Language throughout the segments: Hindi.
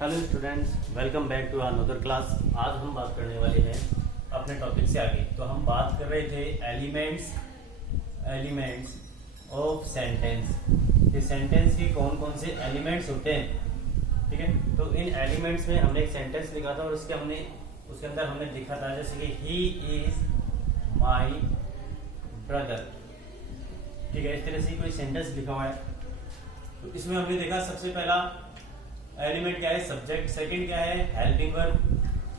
Hello students, welcome back to another class. आज हम बात करने वाले हैं अपने टॉपिक से आगे। तो हम बात कर रहे थे एलिमेंट्स ऑफ सेंटेंस। ये सेंटेंस के कौन कौन से एलिमेंट्स होते हैं, ठीक है। तो इन एलिमेंट्स में हमने एक सेंटेंस लिखा था और उसके अंदर हमने लिखा था जैसे कि ही इज माई ब्रदर, ठीक है। इस तरह से कोई सेंटेंस लिखा हुआ है। तो इसमें हमने देखा सबसे पहला एलिमेंट क्या है, सब्जेक्ट। सेकंड क्या है, हेल्पिंग वर्ब।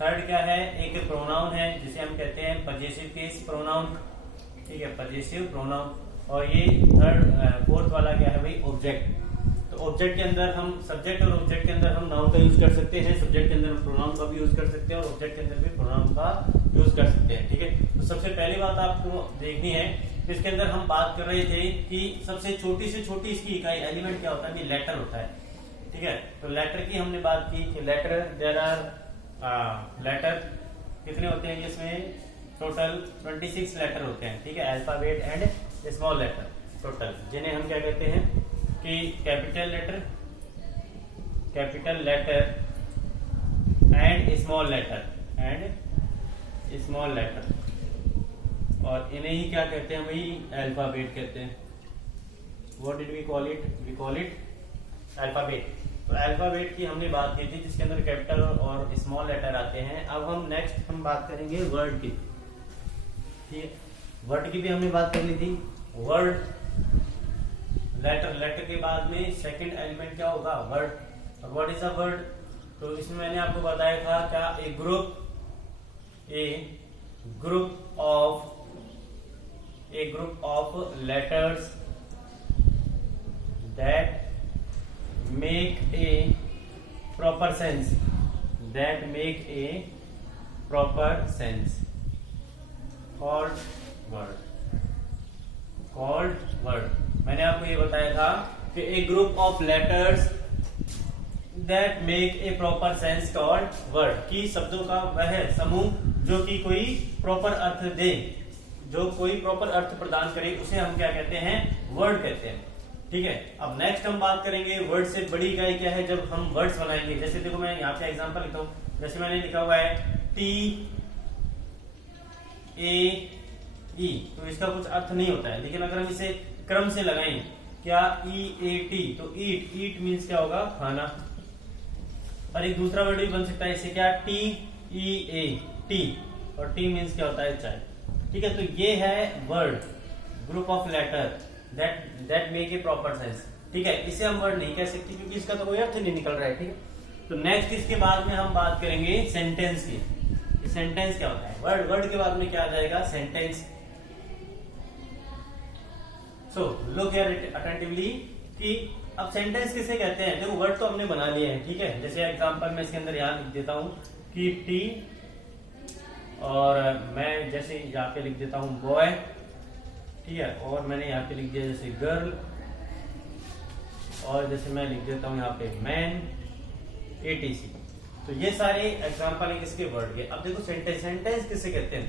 थर्ड क्या है, एक प्रोनाउन है जिसे हम कहते हैं पजेसिव केस प्रोनाउन, ठीक है, पजेसिव प्रोनाउन। और ये फोर्थ वाला क्या है भाई, ऑब्जेक्ट। तो ऑब्जेक्ट के अंदर हम सब्जेक्ट और ऑब्जेक्ट के अंदर हम नाउन का यूज कर सकते हैं, सब्जेक्ट के अंदर हम प्रोनाउन का भी यूज कर सकते हैं और ऑब्जेक्ट के अंदर भी प्रोनाउन का यूज कर सकते हैं, ठीक है। तो सबसे पहली बात आपको देखनी है, इसके अंदर हम बात कर रहे थे कि सबसे छोटी से छोटी इसकी इकाई एलिमेंट क्या होता है, लेटर होता है, ठीक है। तो लेटर की हमने बात की कि लेटर कितने होते हैं, इसमें टोटल 26 लेटर होते हैं, ठीक है। Alphabet and small letter total, जिन्हें हम क्या कहते हैं कि capital letter and small letter और इन्हें ही क्या कहते हैं भाई, अल्फाबेट कहते हैं। What did we call it alphabet. तो अल्फाबेट की हमने बात की थी जिसके अंदर कैपिटल और स्मॉल लेटर आते हैं। अब हम बात करेंगे वर्ड की, ठीक है। वर्ड की भी हमने बात कर ली थी। वर्ड लेटर के बाद में सेकंड एलिमेंट क्या होगा, वर्ड। और व्हाट इज अ वर्ड, तो इसमें मैंने आपको बताया था क्या, a group of letters that make a proper sense called word। मैंने आपको ये बताया था कि a group of letters that make a proper sense called word, कि शब्दों का वह समूह जो कि कोई प्रॉपर अर्थ दे, जो कोई प्रॉपर अर्थ प्रदान करे, उसे हम क्या कहते हैं, वर्ड कहते हैं, ठीक है। अब नेक्स्ट हम बात करेंगे वर्ड से बड़ी इकाई क्या है जब हम वर्ड्स बनाएंगे। जैसे देखो मैं यहाँ पे एग्जांपल लिखता हूँ, जैसे मैंने लिखा हुआ है TAE, तो इसका कुछ अर्थ नहीं होता है, लेकिन अगर हम इसे क्रम से लगाएं, क्या EAT, तो ईट मीन्स क्या होगा, खाना। और एक दूसरा वर्ड भी बन सकता है इसे क्या, TEA, और टी मीन्स क्या होता है, चाय, ठीक है। तो ये है word, group of letter that make a proper sense, ठीक है। इसे हम वर्ड नहीं कह सकते क्योंकि इसका तो कोई अर्थ नहीं निकल रहा है, ठीक है। तो नेक्स्ट इसके बाद में हम बात करेंगे सेंटेंस की। सेंटेंस क्या होता है, वर्ड के बाद में क्या आ जाएगा, sentence. So look here attentively कि अब सेंटेंस किसे कहते हैं। देखो वर्ड तो हमने बना लिए हैं, ठीक है। जैसे एग्जांपल मैं इसके अंदर यहाँ लिख देता हूँ कि टी, और मैं जैसे यहाँ पे लिख देता हूँ बॉय, ठीक है। और मैंने यहाँ पे लिख दिया जैसे गर्ल, और जैसे मैं लिख देता हूँ यहाँ पे मैन, ATC। तो ये सारे एग्जांपल है किसके, वर्ड के। अब देखो सेंटेंस किसे कहते हैं,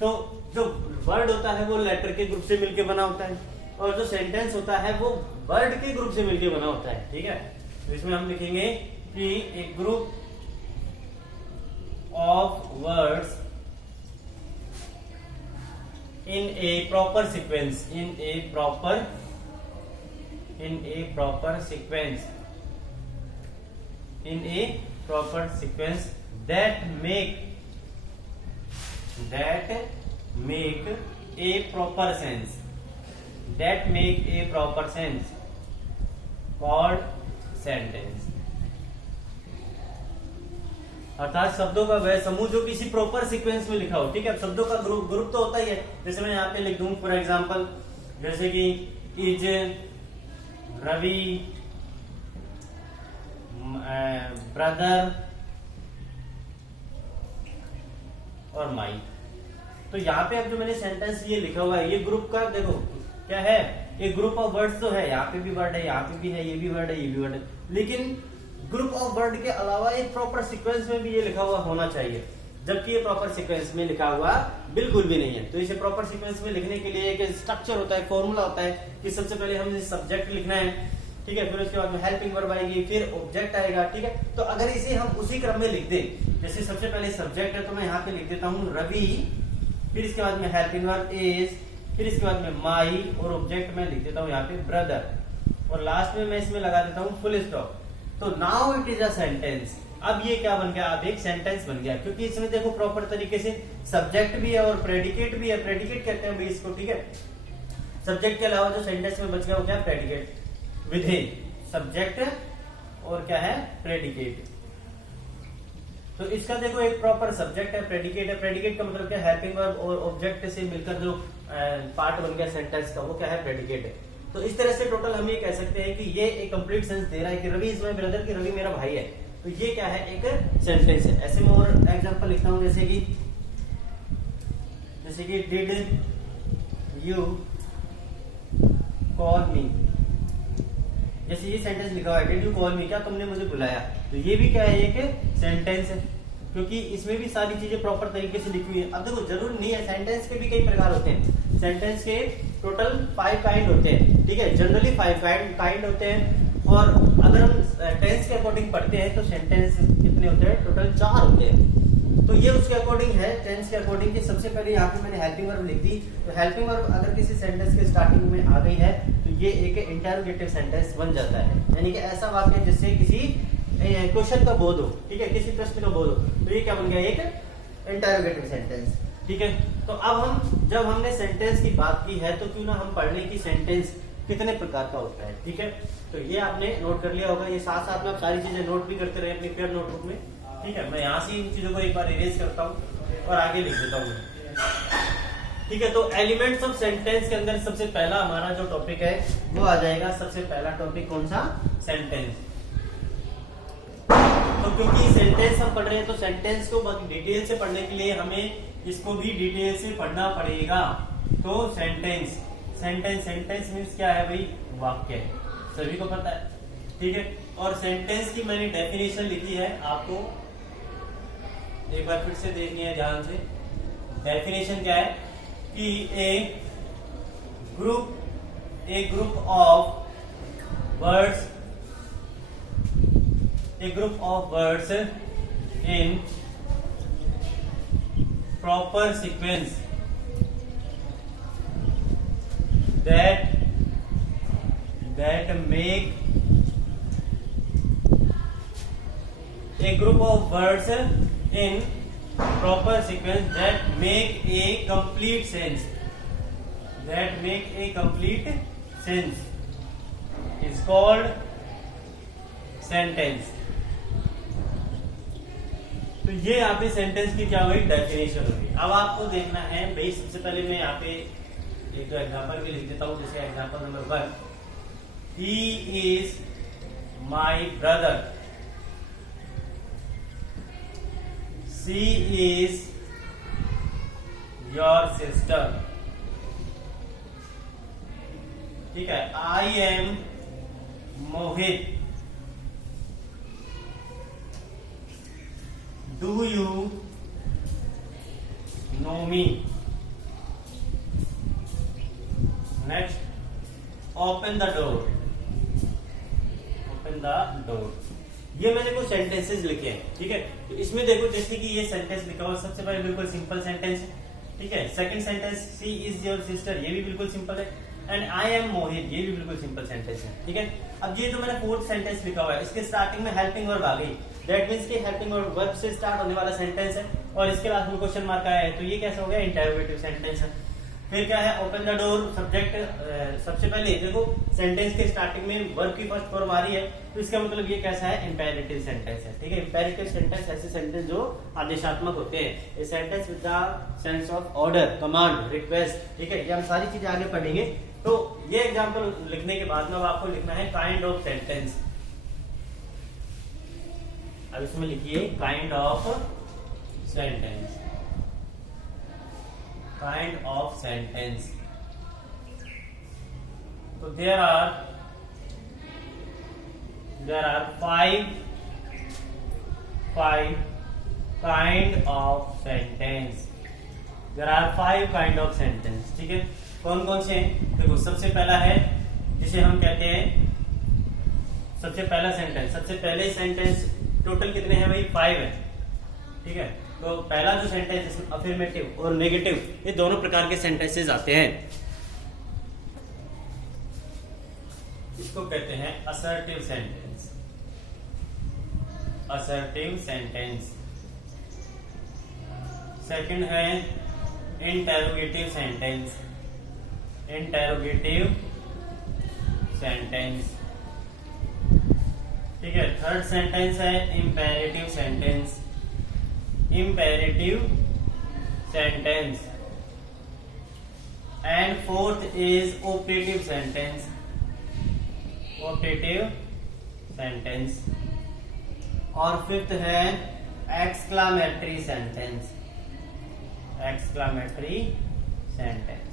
तो जो वर्ड होता है वो लेटर के ग्रुप से मिलकर बना होता है, और जो सेंटेंस होता है वो वर्ड के ग्रुप से मिलकर बना होता है, ठीक है। तो इसमें हम लिखेंगे कि एक group of words in a proper sequence that make a proper sense called sentence। अर्थात शब्दों का वह समूह जो किसी प्रॉपर सीक्वेंस में लिखा हो, ठीक है। शब्दों का ग्रुप तो होता ही है। जैसे मैं यहाँ पे लिख दूं फॉर एग्जांपल, जैसे कि इज रवि ब्रदर और माई। तो यहाँ पे अब जो मैंने सेंटेंस ये लिखा हुआ है, ये ग्रुप का देखो क्या है, एक ग्रुप ऑफ वर्ड्स तो है, यहाँ पे भी वर्ड है, यहाँ पे भी है, ये भी वर्ड है, ये भी वर्ड है, लेकिन ग्रुप ऑफ वर्ड के अलावा एक प्रॉपर सीक्वेंस में भी ये लिखा हुआ होना चाहिए। जबकि ये प्रॉपर सीक्वेंस में लिखा हुआ बिल्कुल भी नहीं है। तो इसे प्रॉपर सीक्वेंस में लिखने के लिए एक स्ट्रक्चर होता है, फॉर्मूला होता है कि सबसे पहले हमें सब्जेक्ट लिखना है, ठीक है, फिर उसके बाद में हेल्पिंग वर्ब आएगी, फिर ऑब्जेक्ट आएगा। ठीक है, तो अगर इसे हम उसी क्रम में लिख दें, जैसे सबसे पहले सब्जेक्ट है तो मैं यहाँ पे लिख देता हूँ रवि, फिर इसके बाद में हेल्पिंग वर्ब इज, फिर इसके बाद में माई, और ऑब्जेक्ट में लिख देता हूँ यहाँ पे ब्रदर, और लास्ट में मैं इसमें लगा देता हूँ फुल स्टॉप। तो now it is a sentence. अब ये क्या बन गया, अब एक सेंटेंस बन गया, क्योंकि इसमें देखो प्रॉपर तरीके से सब्जेक्ट भी है और प्रेडिकेट भी है। प्रेडिकेट कहते हैं भाई इसको, ठीक है। सब्जेक्ट के अलावा जो सेंटेंस में बच गया वो क्या, प्रेडिकेट, विधेय, सब्जेक्ट और क्या है, प्रेडिकेट। तो इसका देखो एक प्रॉपर सब्जेक्ट है, प्रेडिकेट है। प्रेडिकेट का मतलब क्या, हेल्पिंग वर्ब और ऑब्जेक्ट से मिलकर जो पार्ट बन गया सेंटेंस का, वो क्या है, प्रेडिकेट है। तो इस तरह से टोटल हम ये कह सकते हैं कि ये एक कंप्लीट सेंस दे रहा है कि रवि इज माय ब्रदर, कि रवि मेरा भाई है। तो ये क्या है, एक सेंटेंस है। ऐसे में और एग्जांपल लिखता हूं, जैसे कि डिड यू कॉल मी, जैसे ये सेंटेंस लिखा हुआ है, डिड यू कॉल मी, क्या तुमने मुझे बुलाया। तो ये भी क्या है, एक सेंटेंस है, क्योंकि इसमें भी सारी चीजें प्रॉपर तरीके से लिखी हुई है। अब देखो जरूर नहीं है, सेंटेंस के भी कई प्रकार होते हैं। सेंटेंस के टोटल 5 काइंड होते हैं, ठीक है, जनरली 5 काइंड होते हैं। और अगर हम टेंस के अकॉर्डिंग पढ़ते हैं तो सेंटेंस कितने होते हैं, टोटल 4 होते हैं। तो ये उसके अकॉर्डिंग है, टेंस के अकॉर्डिंग, कि सबसे पहले यहाँ पे मैंने हेल्पिंग वर्ब लिख दी। तो हेल्पिंग वर्ब अगर किसी सेंटेंस के स्टार्टिंग में आ गई है तो ये एक इंटरोगेटिव सेंटेंस बन जाता है, यानी कि ऐसा वाक्य जिससे किसी क्वेश्चन का बोध हो, ठीक है, किसी प्रश्न का बोध हो, तो ये क्या बन गया, एक इंटरोगेटिव सेंटेंस। ठीक है, तो अब जब हमने सेंटेंस की बात की है तो क्यों ना हम पढ़ लें कि सेंटेंस कितने प्रकार का होता है। ठीक है, तो ये आपने नोट कर लिया होगा। ये साथ साथ में आप सारी चीजें नोट भी करते रहे अपनी फेयर नोटबुक में। ठीक है, मैं यहाँ से इन चीजों को एक बार इरेज करता हूँ और आगे लिख देता हूँ। ठीक है, तो एलिमेंट्स ऑफ सेंटेंस के अंदर सबसे पहला हमारा जो टॉपिक है वो आ जाएगा। सबसे पहला टॉपिक कौन सा, सेंटेंस। तो क्योंकि सेंटेंस हम पढ़ रहे हैं तो सेंटेंस को डिटेल से पढ़ने के लिए हमें इसको भी डिटेल से पढ़ना पड़ेगा। तो सेंटेंस मीन्स क्या है भाई, वाक्य, सभी को पता है। ठीक है, और सेंटेंस की मैंने डेफिनेशन लिखी है, आपको एक बार फिर से देखनी है ध्यान से। डेफिनेशन क्या है कि a group of words in proper sequence that make a group of words in proper sequence that make a complete sense is called sentence। तो ये यहाँ पे सेंटेंस की क्या हुई, डेफिनेशन हुई। अब आपको देखना है भाई, सबसे पहले मैं यहाँ पे एक तो एग्जांपल भी लिख देता हूँ। जैसे example number 1, he is my brother, she is your sister. ठीक है, I am Mohit, Do you know me? Next, open the door. ये मैंने कुछ सेंटेंसेस लिखे हैं। ठीक है, तो इसमें देखो जैसे कि ये सेंटेंस लिखा हुआ, सबसे पहले बिल्कुल सिंपल सेंटेंस है। ठीक है, second sentence she is your sister, ये भी बिल्कुल सिंपल है। एंड आई एम मोहित, ये भी बिल्कुल सिंपल सेंटेंस है। ठीक है, अब ये जो मैंने फोर्थ सेंटेंस लिखा हुआ है, इसके स्टार्टिंग में हेल्पिंग वर्ब आ गई। दैट मींस कि हेल्पिंग वर्ब से स्टार्ट होने वाला सेंटेंस है और इसके लास्ट में क्वेश्चन मार्क आया है, तो ये कैसा हो गया, इंटरोगेटिव सेंटेंस है। फिर क्या है, ओपन द डोर, सब्जेक्ट। सबसे पहले देखो सेंटेंस के स्टार्टिंग में वर्ब की फर्स्ट फॉर्म आ रही है, तो इसका मतलब ये कैसा है, इंपेरेटिव सेंटेंस है। ठीक है, इंपेरेटिव सेंटेंस ऐसे सेंटेंस जो आदेशात्मक होते हैं। A sentence with the sense of order, command, request. ठीक है, ये हम सारी चीजें आगे पढ़ेंगे। तो ये एग्जांपल लिखने के बाद में अब आपको लिखना है काइंड ऑफ सेंटेंस। अब इसमें लिखिए kind of sentence, kind of sentence. तो there are 5 kind of sentence. There are 5 kind of sentence. ठीक है, कौन कौन से हैं, देखो सबसे पहला है जिसे हम कहते हैं सबसे पहला सेंटेंस, सबसे पहले सेंटेंस टोटल कितने हैं भाई? 5 है, ठीक है। तो पहला जो सेंटेंस इसमें अफर्मेटिव और नेगेटिव ये दोनों प्रकार के सेंटेंसेस आते हैं। इसको कहते हैं assertive sentence, assertive sentence. Second है इंटेरोगेटिव सेंटेंस, इंटेरोगेटिव सेंटेंस, ठीक है। थर्ड सेंटेंस है imperative sentence, imperative sentence. And fourth is operative sentence, operative sentence. और फिफ्थ है एक्सक्लामेटरी सेंटेंस, एक्सक्लामेटरी सेंटेंस,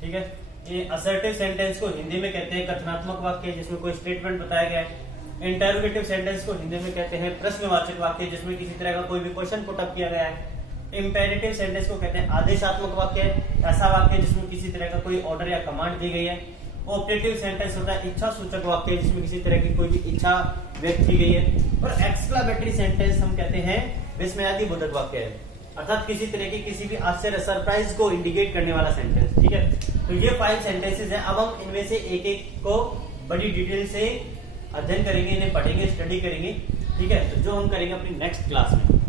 ठीक है। ये असर्टिव सेंटेंस को हिंदी में कहते हैं कथनात्मक वाक्य जिसमें कोई स्टेटमेंट बताया गया है। इंटरोगेटिव सेंटेंस को हिंदी में कहते हैं प्रश्नवाचक वाक्य जिसमें किसी तरह का कोई भी क्वेश्चन पुट अप किया गया है। इंपेरेटिव सेंटेंस को कहते हैं आदेशात्मक वाक्य, ऐसा वाक्य जिसमें किसी तरह का कोई ऑर्डर या कमांड दी गई है। ऑपरेटिव सेंटेंस होता है इच्छा सूचक वाक्य जिसमें किसी तरह की कोई भी इच्छा व्यक्त की गई है। और एक्सक्लामेटरी सेंटेंस हम कहते हैं विस्मयादि बोधक वाक्य है, अर्थात किसी तरह की किसी भी आश्चर्य सरप्राइज को इंडिकेट करने वाला सेंटेंस, ठीक है। तो ये 5 सेंटेंसेस हैं। अब हम इनमें से एक एक को बड़ी डिटेल से अध्ययन करेंगे, इन्हें पढ़ेंगे, स्टडी करेंगे, ठीक है। तो जो हम करेंगे अपनी नेक्स्ट क्लास में।